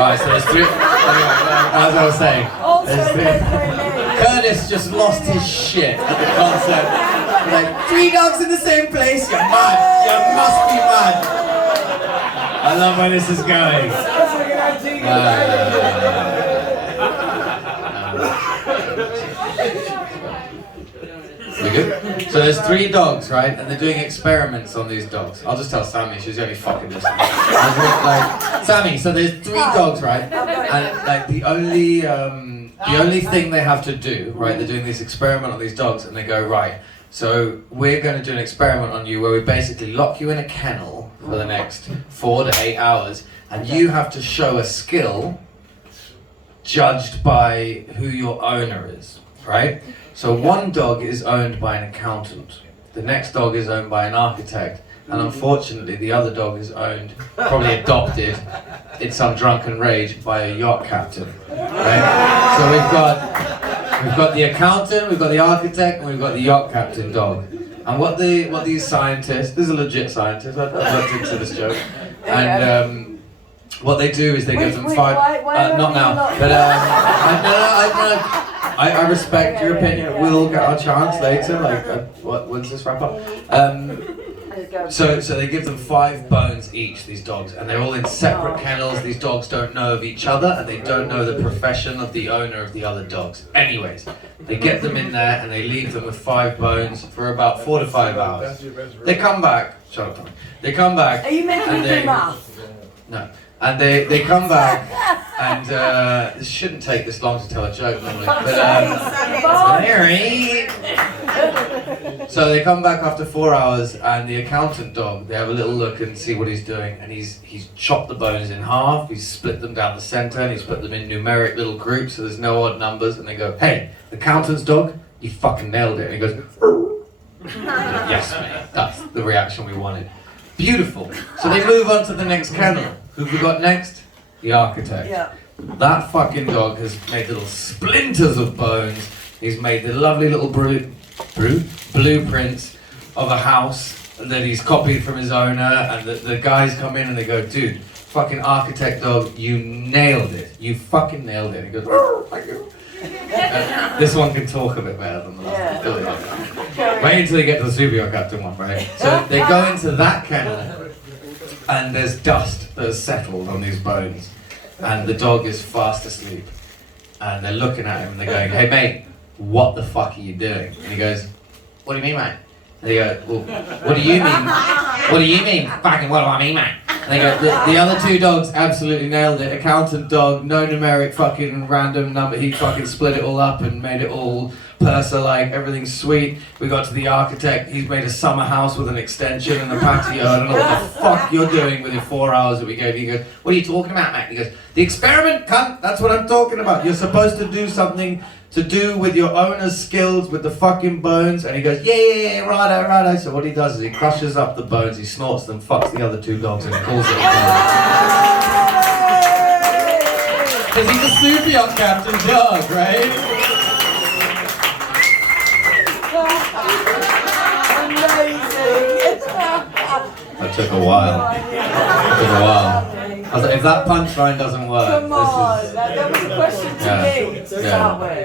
Alright, so there's three. Anyway, as I was saying, there's three. Curtis just lost his shit at the concept. Like, 3 dogs in the same place? You're mad. You must be mad. I love where this is going. We good? So there's 3 dogs, right? And they're doing experiments on these dogs. I'll just tell Sammy, she's the only fucking listener. Like, Sammy, so there's 3 dogs, right? And like the only thing they have to do, right? They're doing this experiment on these dogs, and they go, right, so we're going to do an experiment on you where we basically lock you in a kennel for the next 4 to 8 hours, and you have to show a skill judged by who your owner is, right? So one dog is owned by an accountant, the next dog is owned by an architect, and unfortunately the other dog is owned, probably adopted, in some drunken rage, by a yacht captain, right? So we've got the accountant, we've got the architect, and we've got the yacht captain dog. And what these scientists, this is a legit scientist, I've looked into this joke, and what they do is they give them 5... not now, but I respect your opinion. We'll get our chance later. Like, when's this wrap up? So they give them 5 bones each. These dogs, and they're all in separate kennels. These dogs don't know of each other, and they don't know the profession of the owner of the other dogs. Anyways, they get them in there, and they leave them with 5 bones for about 4 to 5 hours. They come back. Shut up, Tommy. They come back. Are you making me do math? No. And they come back, and this shouldn't take this long to tell a joke normally, but so they come back after 4 hours, and the accountant dog, they have a little look and see what he's doing, and he's chopped the bones in half, he's split them down the center, and he's put them in numeric little groups, so there's no odd numbers, and they go, hey, the accountant's dog, you fucking nailed it, and he goes, yes mate, that's the reaction we wanted. Beautiful. So they move on to the next kennel. Who've we got next? The architect. Yeah. That fucking dog has made little splinters of bones. He's made the lovely little blueprints of a house that he's copied from his owner, and the guys come in and they go, dude, fucking architect dog, you nailed it. You fucking nailed it. And he goes, oh, thank you. This one can talk a bit better than the last one. Wait until you get to the Super Yacht Captain one, right? So they go into that kennel, and there's dust that has settled on these bones, and the dog is fast asleep, and they're looking at him and they're going, hey mate, what the fuck are you doing? And he goes, what do you mean, mate? And they go, well, what do you mean? What do you mean? Fucking what do I mean, mate? And they go, the other 2 dogs absolutely nailed it. Accountant dog, no numeric fucking random number. He fucking split it all up and made it all Purser-like, everything's sweet. We got to the architect, he's made a summer house with an extension and a patio. I don't know what the fuck you're doing with your 4 hours that we gave you. He goes, what are you talking about, mate? He goes, the experiment, cunt, that's what I'm talking about. You're supposed to do something to do with your owner's skills with the fucking bones. And he goes, yeah, righto. So what he does is he crushes up the bones, he snorts them, fucks the other 2 dogs, and he calls it a because he's a Super Yacht Captain dog, right? That took a while. I was like, if that punchline doesn't work, come on, that was a question to me to start with.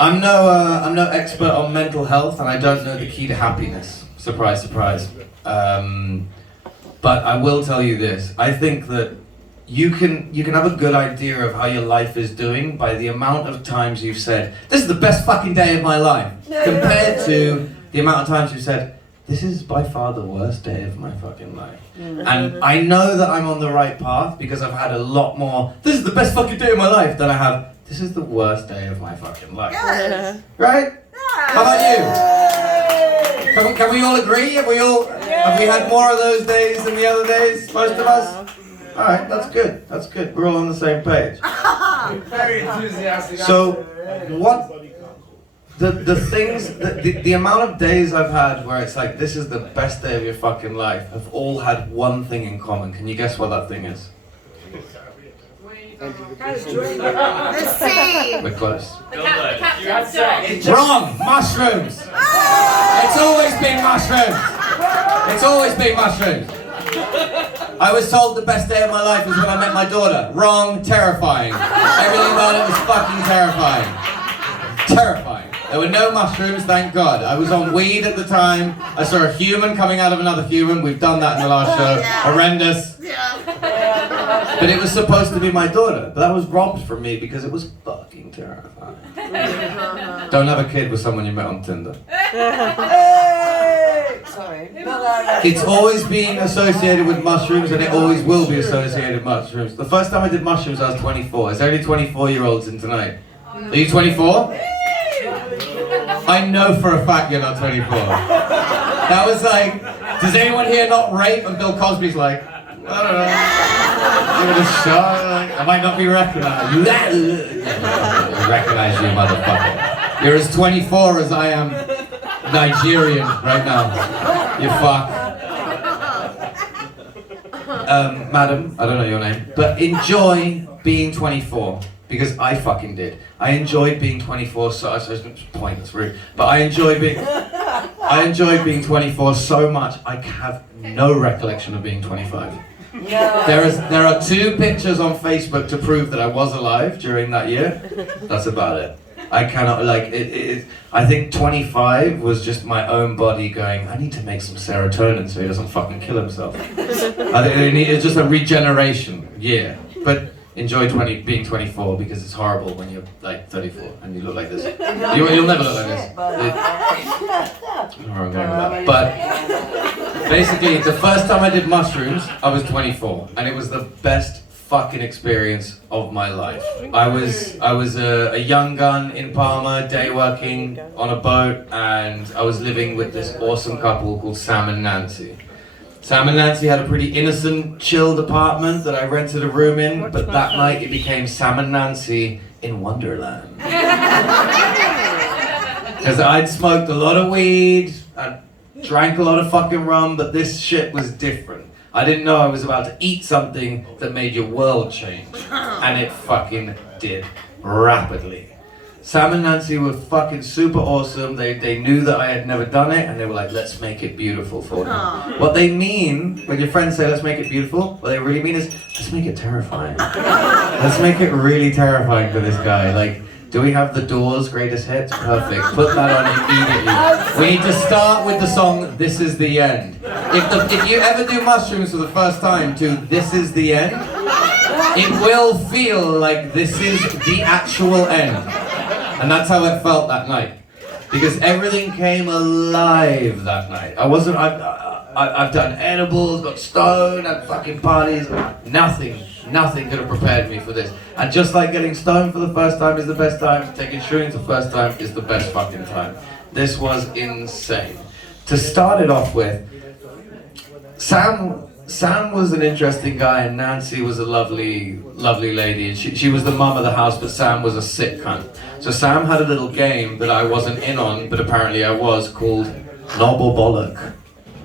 I'm no expert on mental health, and I don't know the key to happiness. Surprise, surprise. But I will tell you this: I think that you can have a good idea of how your life is doing by the amount of times you've said, "This is the best fucking day of my life," compared to the amount of times you've said, this is by far the worst day of my fucking life. And I know that I'm on the right path because I've had a lot more, this is the best fucking day of my life, than I have, this is the worst day of my fucking life. Yes. Right? How about you? Can we all agree? Have we had more of those days than the other days, most of us? Alright, that's good. That's good. We're all on the same page. Very enthusiastic. So, what... The things, the amount of days I've had where it's like, this is the best day of your fucking life, have all had one thing in common. Can you guess what that thing is? The sea. We're close. Wrong! Wrong! Mushrooms! It's always been mushrooms! It's always been mushrooms! I was told the best day of my life was when I met my daughter. Wrong, terrifying. Everything about it was fucking terrifying. Terrifying. There were no mushrooms, thank God. I was on weed at the time. I saw a human coming out of another human. We've done that in the last show. Horrendous. But it was supposed to be my daughter. But that was robbed from me because it was fucking terrifying. Don't have a kid with someone you met on Tinder. Sorry. It's always been associated with mushrooms and it always will be associated with mushrooms. The first time I did mushrooms I was 24. Is there any 24-year-olds in tonight? Are you 24? I know for a fact you're not 24. That was like, does anyone here not rape? And Bill Cosby's like, I don't know. Give it a shot. Like, I might not be recognized. I recognize you, motherfucker. You're as 24 as I am Nigerian right now. You fuck. Madam, I don't know your name, but enjoy being 24. Because I fucking did. I enjoyed being 24 so it's pointless, rude. But I enjoyed being 24 so much I have no recollection of being 25. No. There are 2 pictures on Facebook to prove that I was alive during that year. That's about it. I cannot, like, I think 25 was just my own body going, I need to make some serotonin so he doesn't fucking kill himself. I think it's just a regeneration year. But enjoy being 24 because it's horrible when you're like 34 and you look like this. You'll never look like this. I don't know where I'm going with that. But basically, the first time I did mushrooms, I was 24, and it was the best fucking experience of my life. I was a young gun in Palma, day working on a boat, and I was living with this awesome couple called Sam and Nancy. Sam and Nancy had a pretty innocent, chilled apartment that I rented a room in, but that night it became Sam and Nancy in Wonderland. Because I'd smoked a lot of weed, I drank a lot of fucking rum, but this shit was different. I didn't know I was about to eat something that made your world change. And it fucking did, rapidly. Sam and Nancy were fucking super awesome. They knew that I had never done it, and they were like, let's make it beautiful for you. What they mean, when your friends say, let's make it beautiful, what they really mean is, let's make it terrifying. Let's make it really terrifying for this guy. Like, do we have the Doors' greatest hits? Perfect. Put that on immediately. We need to start with the song, This Is The End. If you ever do mushrooms for the first time to This Is The End, it will feel like this is the actual end. And that's how it felt that night. Because everything came alive that night. I've done edibles, got stoned, had fucking parties. Nothing could have prepared me for this. And just like getting stoned for the first time is the best time, taking shrooms the first time is the best fucking time. This was insane. To start it off with, Sam was an interesting guy and Nancy was a lovely lady. And she was the mum of the house, but Sam was a sick cunt. So Sam had a little game that I wasn't in on, but apparently I was, called Knob or Bollock.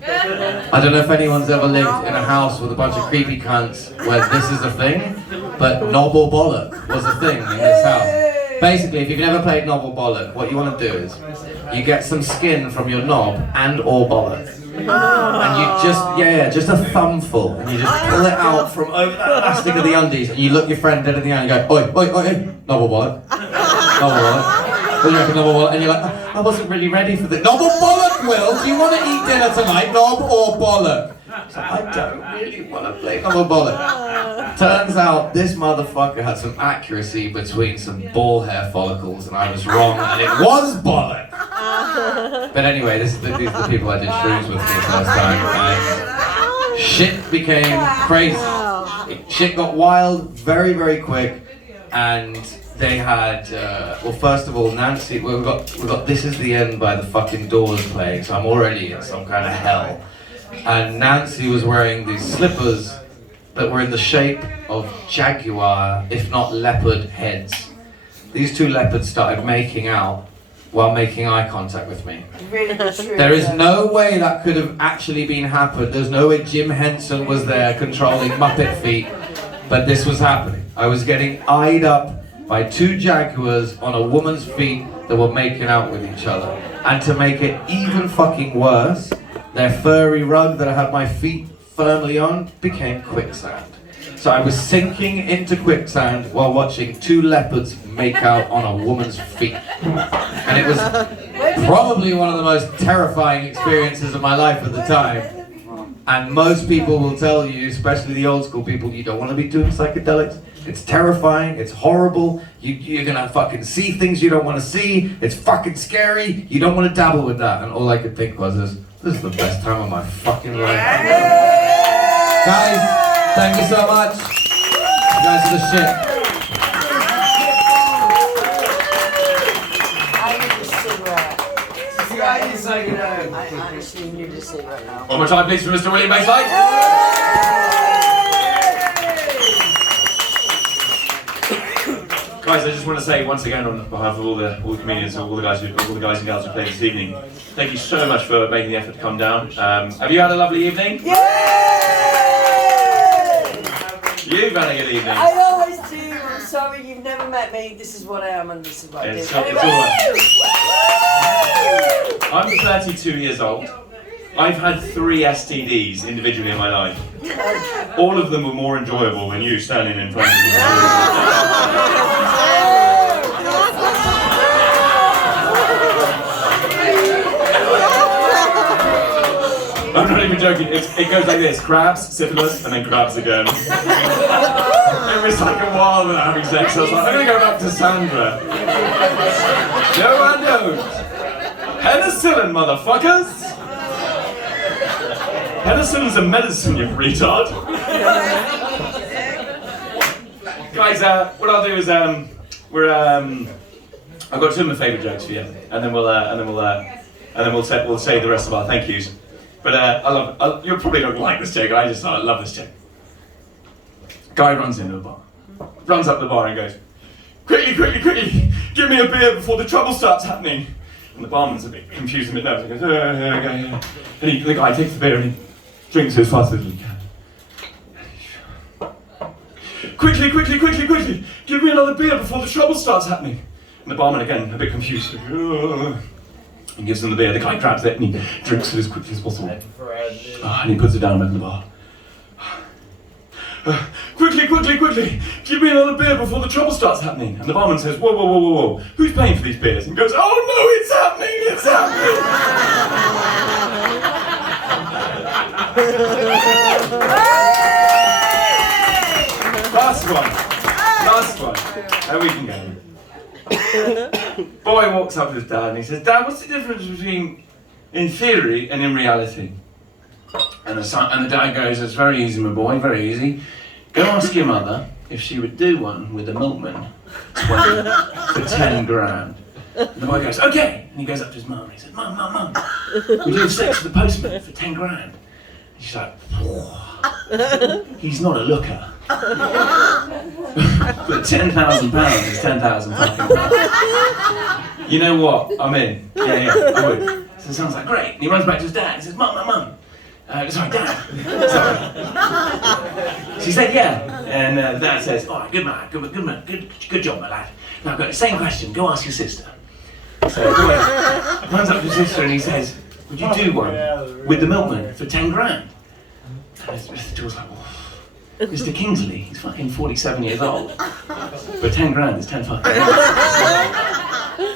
I don't know if anyone's ever lived in a house with a bunch of creepy cunts where this is a thing, but Knob or Bollock was a thing in this house. Basically, if you've never played Knob or Bollock, what you want to do is, you get some skin from your knob and or bollock. And you just a thumbful, and you just pull it out from over that elastic of the undies, and you look your friend dead in the eye and you go, oi, knob or bollock? Knob or bollock? What do you reckon, knob or bollock? And you're like, I wasn't really ready for this. Knob or bollock, Will? Do you want to eat dinner tonight, knob or bollock? So I don't really want to play knob or bollock. Turns out this motherfucker had some accuracy between some ball hair follicles, and I was wrong, and it was bollock. But anyway, these are the people I did shrooms with for the first time, and shit became crazy. Shit got wild very, very quick, and they had, well, first of all, Nancy, we've got This Is The End by the fucking Doors playing, so I'm already in some kind of hell. And Nancy was wearing these slippers that were in the shape of jaguar, if not leopard heads. These 2 leopards started making out while making eye contact with me. Really true. There is no way that could have actually been happened. There's no way Jim Henson was there controlling Muppet feet, but this was happening. I was getting eyed up by 2 jaguars on a woman's feet that were making out with each other. And to make it even fucking worse, their furry rug that I had my feet firmly on became quicksand. So I was sinking into quicksand while watching two leopards make out on a woman's feet. And it was probably one of the most terrifying experiences of my life at the time. And most people will tell you, especially the old school people, you don't want to be doing psychedelics. It's terrifying, it's horrible, you're gonna fucking see things you don't want to see, it's fucking scary, you don't want to dabble with that. And all I could think was, this is the best time of my fucking life. Guys, thank you so much. You guys are the shit. I need a cigarette. I need psychedelic. I honestly need a cigarette now. One more time, please, for Mr. William Bayside. Guys, I just want to say once again on behalf of all the comedians, all the guys and gals who played this evening, thank you so much for making the effort to come down. Have you had a lovely evening? Yay! You've had a good evening. I always do. I'm sorry, you've never met me. This is what I am and this is what I do. It's all right. I'm 32 years old. I've had 3 STDs individually in my life. All of them were more enjoyable than you standing in front of me. I'm not even joking, it goes like this, crabs, syphilis, and then crabs again. It was like a while without having sex, I was like, I'm gonna go back to Sandra. No, I don't. Penicillin, motherfuckers! Penicillin's a medicine, you retard. Guys, what I'll do is, I've got 2 of my favourite jokes for you, and then we'll say the rest of our thank yous. But you're probably not gonna like this joke. I love this joke. Guy runs into a bar, runs up the bar and goes, "Quickly, quickly, quickly! Give me a beer before the trouble starts happening." And the barman's a bit confused and a bit nervous. He goes, "Okay." And the guy takes the beer and he drinks it as fast as he can. "Quickly, quickly, quickly, quickly! Give me another beer before the trouble starts happening." And the barman again, a bit confused. He gives him the beer, the guy grabs it and he drinks it as quickly as possible. And he puts it down in the bar. "Quickly, quickly, quickly, give me another beer before the trouble starts happening." And the barman says, "Whoa, whoa, whoa, whoa, whoa, who's paying for these beers?" And he goes, "Oh no, it's happening, it's happening." Last one, and we can go. Boy walks up to his dad and he says, "Dad, what's the difference between in theory and in reality?" And the dad goes, "It's very easy, my boy, very easy. Go ask your mother if she would do one with a milkman for 10 grand. And the boy goes, "Okay." And he goes up to his mum and he says, Mum, we do sex with the postman for 10 grand. And she's like, "Whoa, he's not a looker." But £10,000 is 10,000 fucking pounds. You know what? I'm in. Yeah, I would. So it sounds like great. And he runs back to his dad and says, Mum. Sorry, Dad. Sorry. She said, "Yeah." And the dad says, "All right, good man, good job, my lad. Now I've got the same question. Go ask your sister." So the boy runs up to his sister and he says, "Would you do one with the milkman for 10 grand?" And Mr. Jules like, "Well, Mr. Kingsley, he's fucking 47 years old. But 10 grand is 10 fucking grand."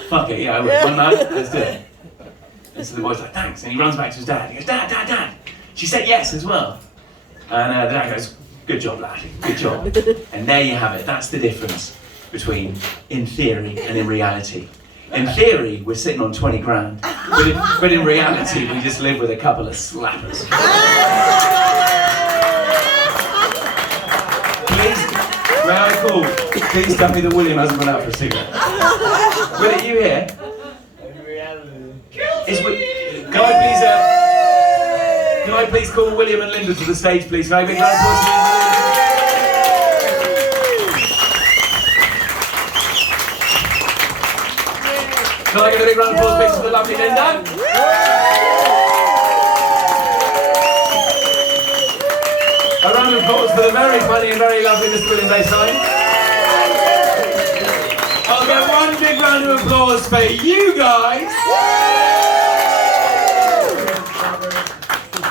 "Fuck it, yeah, I would. One night, let's do it." And so the boy's like, "Thanks." And he runs back to his dad. He goes, Dad. She said yes as well." And the dad goes, "Good job, lad. Good job." And there you have it. That's the difference between in theory and in reality. In theory, we're sitting on 20 grand. But in reality, we just live with a couple of slappers. Please tell me that William hasn't been out for a cigarette. Will, are you here? Can I please call William and Linda to the stage, please? Can I make that Can I get a big round of applause, please, for the lovely Linda? A round of applause for the very funny and very lovely Mr. William Bayside. I'll get one big round of applause for you guys.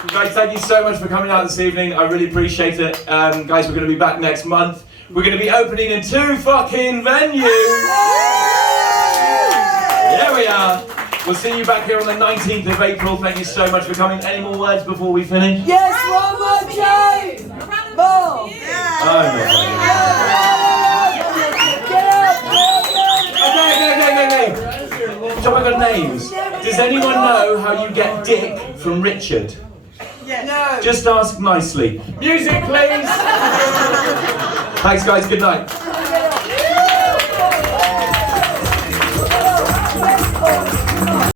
Guys, thank you so much for coming out this evening. I really appreciate it. Guys, we're going to be back next month. We're going to be opening in 2 fucking venues. There we are. We'll see you back here on the 19th of April. Thank you so much for coming. Any more words before we finish? Yes, one more time. More. Okay. So I've got names. Does anyone know how you get Dick from Richard? No. Just ask nicely. Music, please. Thanks, guys. Good night.